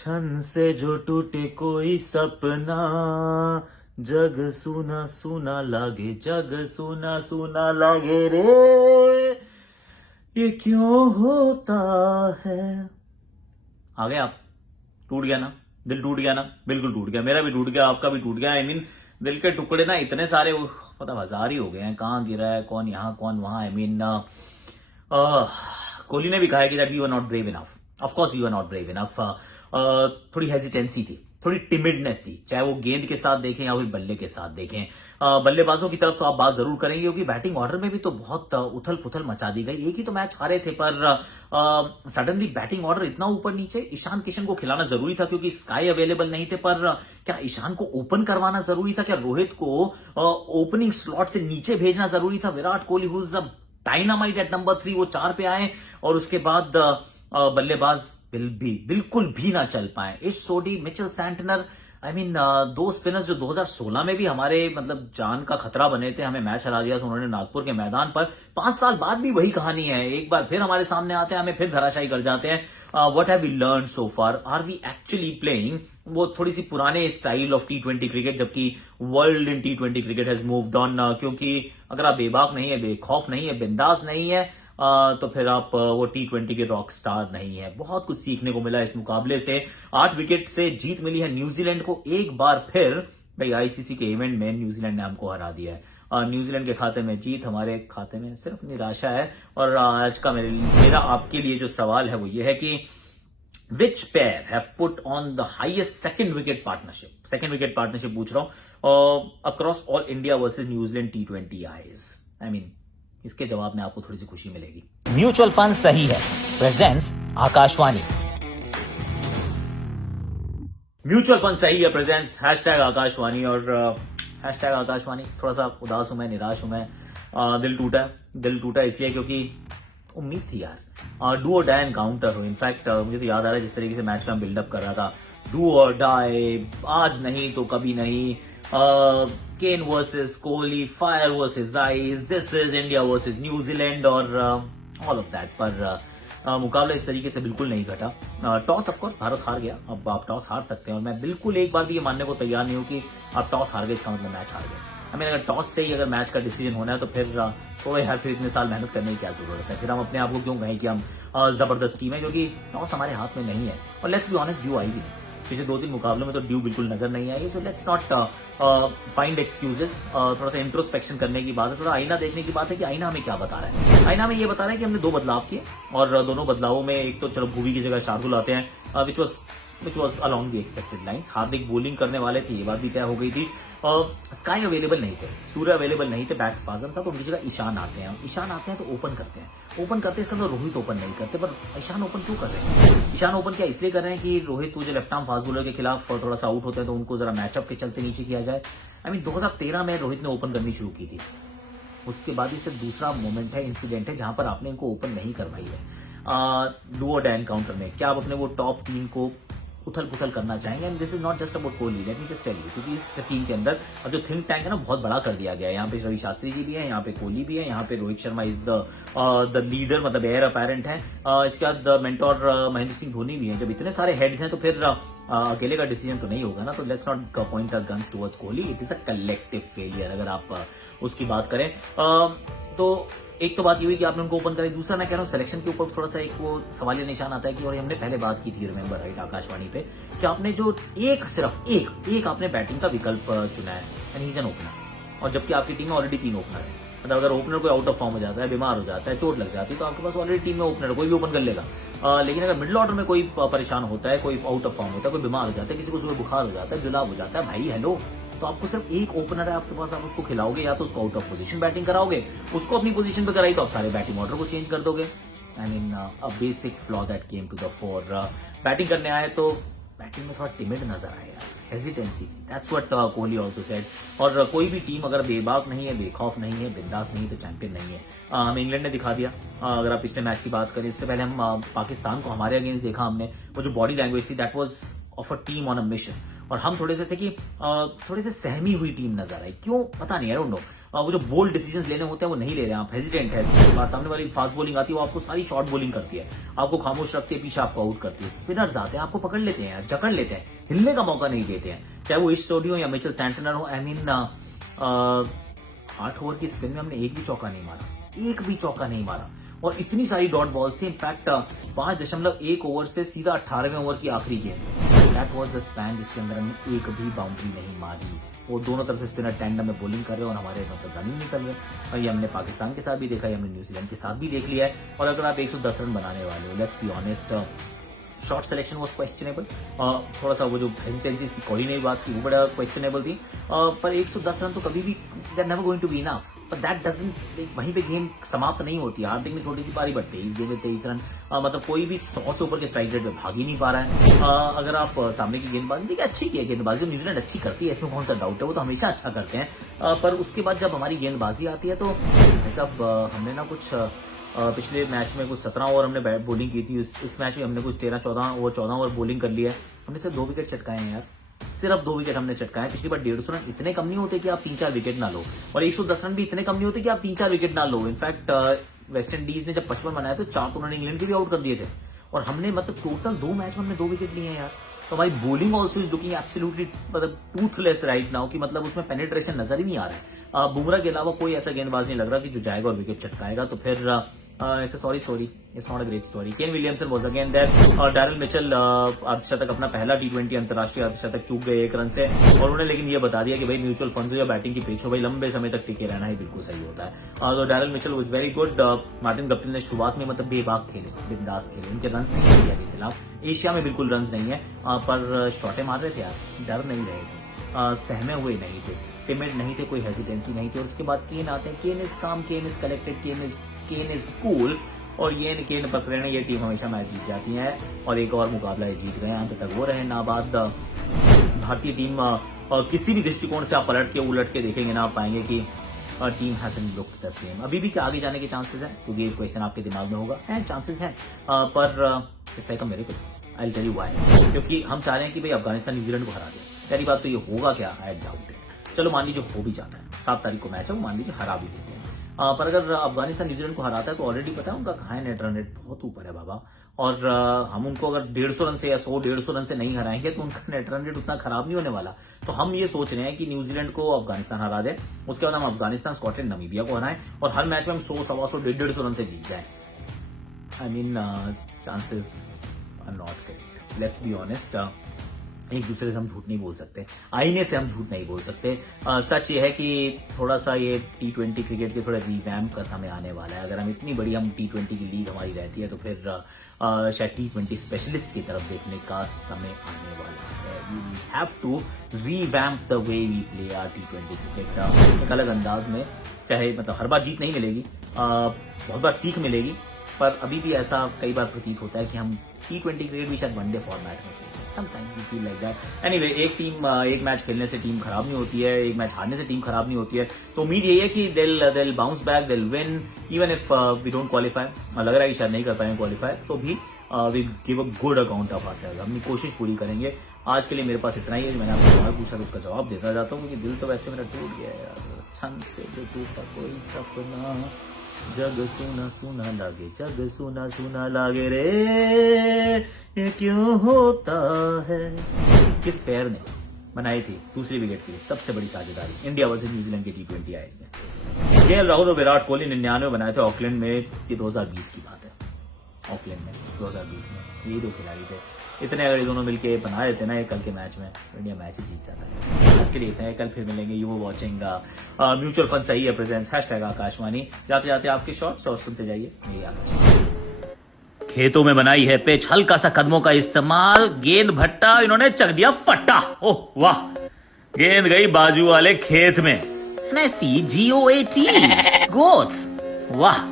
क्षण से जो टूटे कोई सपना, जग सुना सुना लागे, जग सुना सुना लागे रे, ये क्यों होता है। आ गए आप? टूट गया ना दिल? टूट गया ना? बिल्कुल टूट गया, मेरा भी टूट गया, आपका भी टूट गया। आई मीन दिल के टुकड़े ना इतने सारे, मतलब 1000 ही हो गए हैं। कहाँ गिरा है, कौन यहाँ कौन वहां। आई मीन कोहली ने भी कहा है कि that we were not brave enough. Of course we were not brave enough. थोड़ी हेजिटेंसी थी, थोड़ी टिमिडनेस थी, चाहे वो गेंद के साथ देखें या फिर बल्ले के साथ देखें। बल्लेबाजों की तरफ तो आप बात जरूर करेंगे, क्योंकि बैटिंग ऑर्डर में भी तो बहुत उथल पुथल मचा दी गई। एक ही तो मैच हारे थे, पर सडनली बैटिंग ऑर्डर इतना ऊपर नीचे। ईशान किशन को खिलाना जरूरी था क्योंकि स्काई अवेलेबल नहीं थे, पर क्या ईशान को ओपन करवाना जरूरी था? क्या रोहित को ओपनिंग स्लॉट से नीचे भेजना जरूरी था? Virat Kohli who is a dynamite at number 3 वो 4 पे आए, और उसके बाद बल्लेबाज बिल्कुल भी ना चल पाए। इस सोडी, मिचेल सैंटनर, आई मीन दो स्पिनर्स जो 2016 में भी हमारे मतलब जान का खतरा बने थे, हमें मैच हरा दिया था उन्होंने नागपुर के मैदान पर। 5 साल बाद भी वही कहानी है, एक बार फिर हमारे सामने आते हैं, हमें फिर धराशायी कर जाते हैं। What have we learn so far? Are we actually playing वो थोड़ी सी पुराने स्टाइल ऑफ T20 क्रिकेट, जबकि world in T20 cricket has moved on. क्योंकि अगर आप बेबाक नहीं है, बेखौफ नहीं है, बिंदास नहीं है, तो फिर आप वो T20 के रॉक स्टार नहीं है। बहुत कुछ सीखने को मिला इस मुकाबले से। 8 विकेट से जीत मिली है न्यूजीलैंड को। एक बार फिर भाई आईसीसी के इवेंट में न्यूजीलैंड ने हमको हरा दिया है। न्यूजीलैंड के खाते में जीत, हमारे खाते में सिर्फ निराशा है। और आज का मेरा आपके लिए जो सवाल है वो ये है कि which pair have put on the highest second wicket partnership? Second wicket partnership पूछ रहा हूं across all India versus New Zealand T20 eyes. I mean इसके जवाब में आपको थोड़ी सी खुशी मिलेगी। म्यूचुअल फंड सही है प्रेजेंस आकाशवाणी। म्यूचुअल फंड सही है प्रेजेंस हैशटैग आकाशवाणी। और हैशटैग आकाशवाणी। थोड़ा सा उदास हूं मैं, निराश हूं मैं। दिल टूटा है। दिल टूटा इसलिए क्योंकि उम्मीद थी यार डू और डाई एनकाउंटर हो। इनफैक्ट मुझे तो याद आ रहा है जिस तरीके से मैच का बिल्डअप कर रहा था, डू और डाई, आज नहीं तो कभी नहीं। Kane versus Kohli, fire versus ice, this is India versus New Zealand और ऑल ऑफ दैट। पर मुकाबला इस तरीके से बिल्कुल नहीं घटा। टॉस ऑफ कोर्स भारत हार गया। अब आप टॉस हार सकते हैं, और मैं बिल्कुल एक बार भी ये मानने को तैयार नहीं हूं कि आप टॉस हार गए इसका मतलब मैच हार गए। आई मीन अगर टॉस से ही अगर मैच का डिसीजन होना है तो फिर थोड़ा यार फिर इतने साल मेहनत करने की क्या जरूरत है? फिर हम अपने आप को क्यों कहें कि हम जबरदस्त टीम है, क्योंकि टॉस हमारे हाथ में नहीं है। और लेट्स बी ऑनेस्ट, ड्यू आई भी नहीं। पिछले 2-3 मुकाबलों में तो ड्यू बिल्कुल नजर नहीं आई। So let's not find excuses. थोड़ा सा इंट्रोस्पेक्शन करने की बात है, थोड़ा आईना देखने की बात है कि आईना हमें क्या बता रहा है। आईना में ये बता रहा है कि हमने 2 बदलाव किए, और दोनों बदलावों में एक तो चलो भूवी की जगह शार्दुल आते हैं, which was along the expected lines. Hardik bowling करने वाले थे, ये बात भी तय हो गई थी। स्काई अवेलेबल नहीं थे, सूर्य अवेलेबल नहीं थे, बैट स्पाजम था, तो उनकी जगह ईशान आते हैं। ईशान आते हैं तो ओपन करते हैं। ओपन करते हैं इसका मतलब रोहित ओपन नहीं करते, पर ईशान ओपन क्यों कर रहे हैं? ईशान ओपन क्या इसलिए कर रहे हैं कि रोहित जो लेफ्ट आर्म फास्ट बॉलर के खिलाफ थोड़ा सा आउट होते हैं तो उनको जरा मैचअप के चलते नीचे किया जाए। आई मीन 2013 में रोहित ने ओपन करनी शुरू की थी, उसके बाद ही सिर्फ दूसरा मोमेंट है, इंसिडेंट है जहां पर आपने इनको ओपन नहीं करवाई है। डू और डाई एनकाउंटर में क्या आप अपने वो टॉप 3 को उथल पुथल करना चाहेंगे? And this is not just about Kohli, let me just tell you, क्योंकि इस टीम के अंदर अब जो थिंक टैंक है ना बहुत बड़ा कर दिया गया है। यहाँ पे रवि शास्त्री जी भी है, यहाँ पे कोहली भी है, यहाँ पे Rohit Sharma is the leader, मतलब एयर अपेरेंट है। इसके बाद मेंटोर महेंद्र सिंह धोनी भी है। जब इतने सारे हेड्स हैं तो फिर अकेले का डिसीजन तो नहीं होगा ना। तो let's not point a guns towards Kohli, it is a collective failure अगर आप उसकी बात करें। तो एक तो बात ये हुई कि आपने उनको ओपन करा। दूसरा मैं कह रहा हूँ सिलेक्शन के ऊपर थोड़ा सा एक वो सवालिया निशान आता है कि, और हमने पहले बात की थी रिमेंबर राइट आकाशवाणी पे, कि आपने जो सिर्फ एक आपने बैटिंग का विकल्प चुना है, and he is an opener. और जबकि आपकी टीम में ऑलरेडी 3 ओपनर है। मतलब अगर ओपनर कोई आउट ऑफ फॉर्म हो जाता है, बीमार हो जाता है, चोट लग जाती है, तो आपके पास ऑलरेडी टीम में ओपनर है, कोई भी ओपन कर लेगा। लेकिन अगर मिडिल ऑर्डर में कोई परेशान होता है, कोई आउट ऑफ फॉर्म होता है, कोई बीमार हो जाता है, किसी को सुबह बुखार हो जाता है, जुलाब हो जाता है, भाई हेलो, तो आपको सिर्फ एक ओपनर है आपके पास, आप उसको खिलाओगे या तो उसको आउट ऑफ पोजीशन बैटिंग कराओगे, उसको अपनी पोजीशन पे कराई तो आप सारे बैटिंग ऑर्डर को चेंज कर दोगे। I mean a basic flaw that came to the fore. Batting करने आए तो बैटिंग में थोड़ा टिमिड नजर आया, hesitancy, that's what Kohli also said. और कोई भी टीम अगर बेबाक नहीं है, बेखौफ नहीं है, बिंदास नहीं है, तो चैंपियन नहीं है। हमें इंग्लैंड ने दिखा दिया। अगर आप पिछले मैच की बात करें, इससे पहले हम पाकिस्तान को हमारे अगेंस्ट देखा हमने, वो जो बॉडी लैंग्वेज थी that was of a team on a mission, और हम थोड़े से थे कि थोड़े से सहमी हुई टीम नजर आई। क्यों पता नहीं, आई डोंट नो। वो जो बोल्ड डिसीजंस लेने होते हैं वो नहीं ले रहे हैं, आप हेजिटेंट है। सामने वाली फास्ट बॉलिंग आती है, वो आपको सारी शॉर्ट बॉलिंग करती है, आपको खामोश रखती है, पीछे आपको आउट करती है। स्पिनर्स आते हैं, आपको पकड़ लेते हैं, जकड़ लेते हैं, हिलने का मौका नहीं देते हैं, चाहे वो इश सोडी हो या मिचेल सैंटनर हो। आई मीन 8 ओवर की स्पिन में हमने एक भी चौका नहीं मारा, एक भी चौका नहीं मारा, और इतनी सारी डॉट बॉल्स थी। इनफैक्ट 5.1 ओवर से सीधा 18वें ओवर की आखिरी गेंद, दैट वाज द स्पैन जिसके अंदर हमने एक भी बाउंड्री नहीं मारी। वो दोनों तरफ से स्पिनर टैंडम में बॉलिंग कर रहे हैं और हमारे मतलब रन निकल रहे हैं। और ये हमने पाकिस्तान के साथ भी देखा है, हमने न्यूजीलैंड के साथ भी देख लिया है। और अगर आप 110 रन बनाने वाले हो, let's be honest, short selection was questionable. थोड़ा सा वो जो हेजिटेंसी इसकी कोऑर्डिनेट बात थी वो बड़ा क्वेश्चनेबल थी। पर 110 रन तो कभी भी they are never going to be enough, but that doesn't, वहीं पे गेम समाप्त नहीं होती। हार्दिक में छोटी सी पारी, बट 23 गेंद 23 रन, मतलब कोई भी 100 से ऊपर के स्ट्राइक रेट में भाग ही नहीं पा रहा है। अगर आप सामने की गेंदबाजी देखिए, अच्छी की है गेंदबाजी, न्यूजीलैंड अच्छी करती है, इसमें कौन सा डाउट है, वो तो हमेशा अच्छा करते हैं। पर उसके बाद जब हमारी गेंदबाजी आती है तो सब हमने ना कुछ पिछले मैच में कुछ 17 ओवर हमने बॉलिंग की थी, इस मैच में हमने कुछ 14 ओवर बॉलिंग कर लिया है। हमने सिर्फ 2 विकेट चटकाए हैं यार, सिर्फ 2 विकेट हमने चटकाए हैं। पिछली बार 150 रन इतने कम नहीं होते कि आप 3-4 विकेट ना लो, और 110 रन भी इतने कम नहीं होते कि आप 3-4 विकेट ना लो। इनफैक्ट वेस्ट इंडीज ने जब 55 बनाया तो 4 तो उन्होंने इंग्लैंड के भी आउट कर दिए थे, और हमने मतलब टोटल 2 मैच में हमने 2 विकेट लिए हैं यार। तो हमारी bowling also is looking absolutely मतलब टूथलेस राइट नाउ, कि मतलब उसमें पेनिट्रेशन नजर ही नहीं आ रहा है। बुमराह के अलावा कोई ऐसा गेंदबाज नहीं लग रहा कि जो जाएगा और विकेट चटकाएगा। तो फिर sorry it's not a great story. Kane Williamson was again there, और डैरिल मिचेल अर्धशतक, अपना पहला T20 अंतरराष्ट्रीय अर्धशतक चूक गए 1 रन से, और उन्होंने लेकिन ये बता दिया कि भाई म्यूचुअल फंड्स या बैटिंग की पिच हो, भाई लंबे समय तक टिके रहना ही बिल्कुल सही होता है। तो Daryl Mitchell was very good. Martin Guptill ने शुरुआत में मतलब बेबाक खेले, बिंदास खेले, उनके रन नहीं इंडिया के खिलाफ। एशिया में बिल्कुल रन नहीं है, पर शॉटे मार रहे थे यार, डर नहीं रहे थे, सहमे हुए नहीं थे, टिमिड नहीं थे, कोई हेजिटेंसी नहीं थी। और उसके बाद केन आते हैं, Kane is calm, Kane is collected, Kane is cool, और ये केन पकड़े ने ये टीम हमेशा मैच जीत जाती है। और एक और मुकाबला ये जीत गए, अंत तक वो रहे नाबाद। भारतीय टीम किसी भी दृष्टिकोण से आप पलट के उलट के देखेंगे ना, आप पाएंगे कि team hasn't looked the same. अभी भी आगे जाने के चांसेस हैं, क्योंकि ये क्वेश्चन आपके दिमाग में होगा, है चांसेस हैं, पर जैसा का मेरे को I will tell you why. क्योंकि हम चाह रहे हैं कि भाई अफगानिस्तान न्यूजीलैंड को हरा दे। पहली बात तो ये होगा क्या, आई डाउट इट। चलो मान लीजिए हो भी जाता है, 7 तारीख को मैच है, वो मान लीजिए हरा भी देते हैं। पर अगर अफगानिस्तान न्यूजीलैंड को हराता है तो ऑलरेडी पता है उनका कहाँ है नेट रन रेट, बहुत ऊपर है बाबा। और हम उनको अगर 150 रन से या 100-150 रन से नहीं हराएंगे तो उनका नेट रन रेट उतना खराब नहीं होने वाला। तो हम ये सोच रहे हैं कि न्यूजीलैंड को अफगानिस्तान हरा दे, उसके बाद हम अफगानिस्तान, स्कॉटलैंड, नमीबिया को हराएं, और हर मैच में हम 100, 125, 150 रन से जीत जाए। I mean chances are not great, let's be honest. एक दूसरे से हम झूठ नहीं बोल सकते, आईने से हम झूठ नहीं बोल सकते। सच ये है कि थोड़ा सा ये T20 क्रिकेट के थोड़े रिवैम्प का समय आने वाला है। अगर हम इतनी बड़ी हम T20 की लीग हमारी रहती है तो फिर शायद T20 स्पेशलिस्ट की तरफ देखने का समय आने वाला है। We have to revamp the way we play our T20 cricket, एक अलग अंदाज में। चाहे मतलब हर बार जीत नहीं मिलेगी, बहुत बार सीख मिलेगी, पर अभी भी ऐसा कई बार प्रतीत होता है कि हम T20 क्रिकेट भी शायद वनडे फॉर्मेट में खेलते हैं। Sometimes we feel like that. Anyway, एक मैच खेलने से टीम खराब नहीं होती है, एक मैच हारने से टीम खराब नहीं होती है। तो उम्मीद यही है कि they'll bounce back, they'll win, even if we don't qualify. लग रहा है कि शायद नहीं कर पाएंगे क्वालिफाई, तो भी we give a good account of ourselves. अपनी कोशिश पूरी करेंगे। आज के लिए मेरे पास इतना ही है। मैंने आपसे सवाल पूछा तो उसका जवाब देता जाता हूँ, क्योंकि दिल तो वैसे मेरा टूट गया है यार, छन से जो टूटा कोई सपना, जग सुना सुना लागे, जग सुना सुना लागे रे, ये क्यों होता है। किस पैर ने बनाई थी दूसरी विकेट के लिए सबसे बड़ी साझेदारी, इंडिया वर्सेस न्यूजीलैंड के T20 आए इसमें। केएल राहुल और विराट कोहली 99 बनाए थे ऑकलैंड में, ये 2020 की बात है। ऑकलैंड में 2020 में यही 2 खिलाड़ी थे। इतने अगर ये दोनों मिलके बना देते ना कल के मैच में, इंडिया मैच ही जीत जाता है। आज के लिए इतना है, कल फिर मिलेंगे। यू वॉचिंग म्यूचुअल फंड सही है प्रेजेंस #आकाशवाणी। जाते जाते आपके शॉर्ट्स और सुनते जाइए मेरी आकाशवाणी। खेतों में बनाई है पिच, हल्का सा कदमों का इस्तेमाल, गेंद भट्टा इन्होंने चक दिया फट्टा। ओह वाह, गेंद गई बाजू वाले खेत में। GOAT गोट्स, वाह।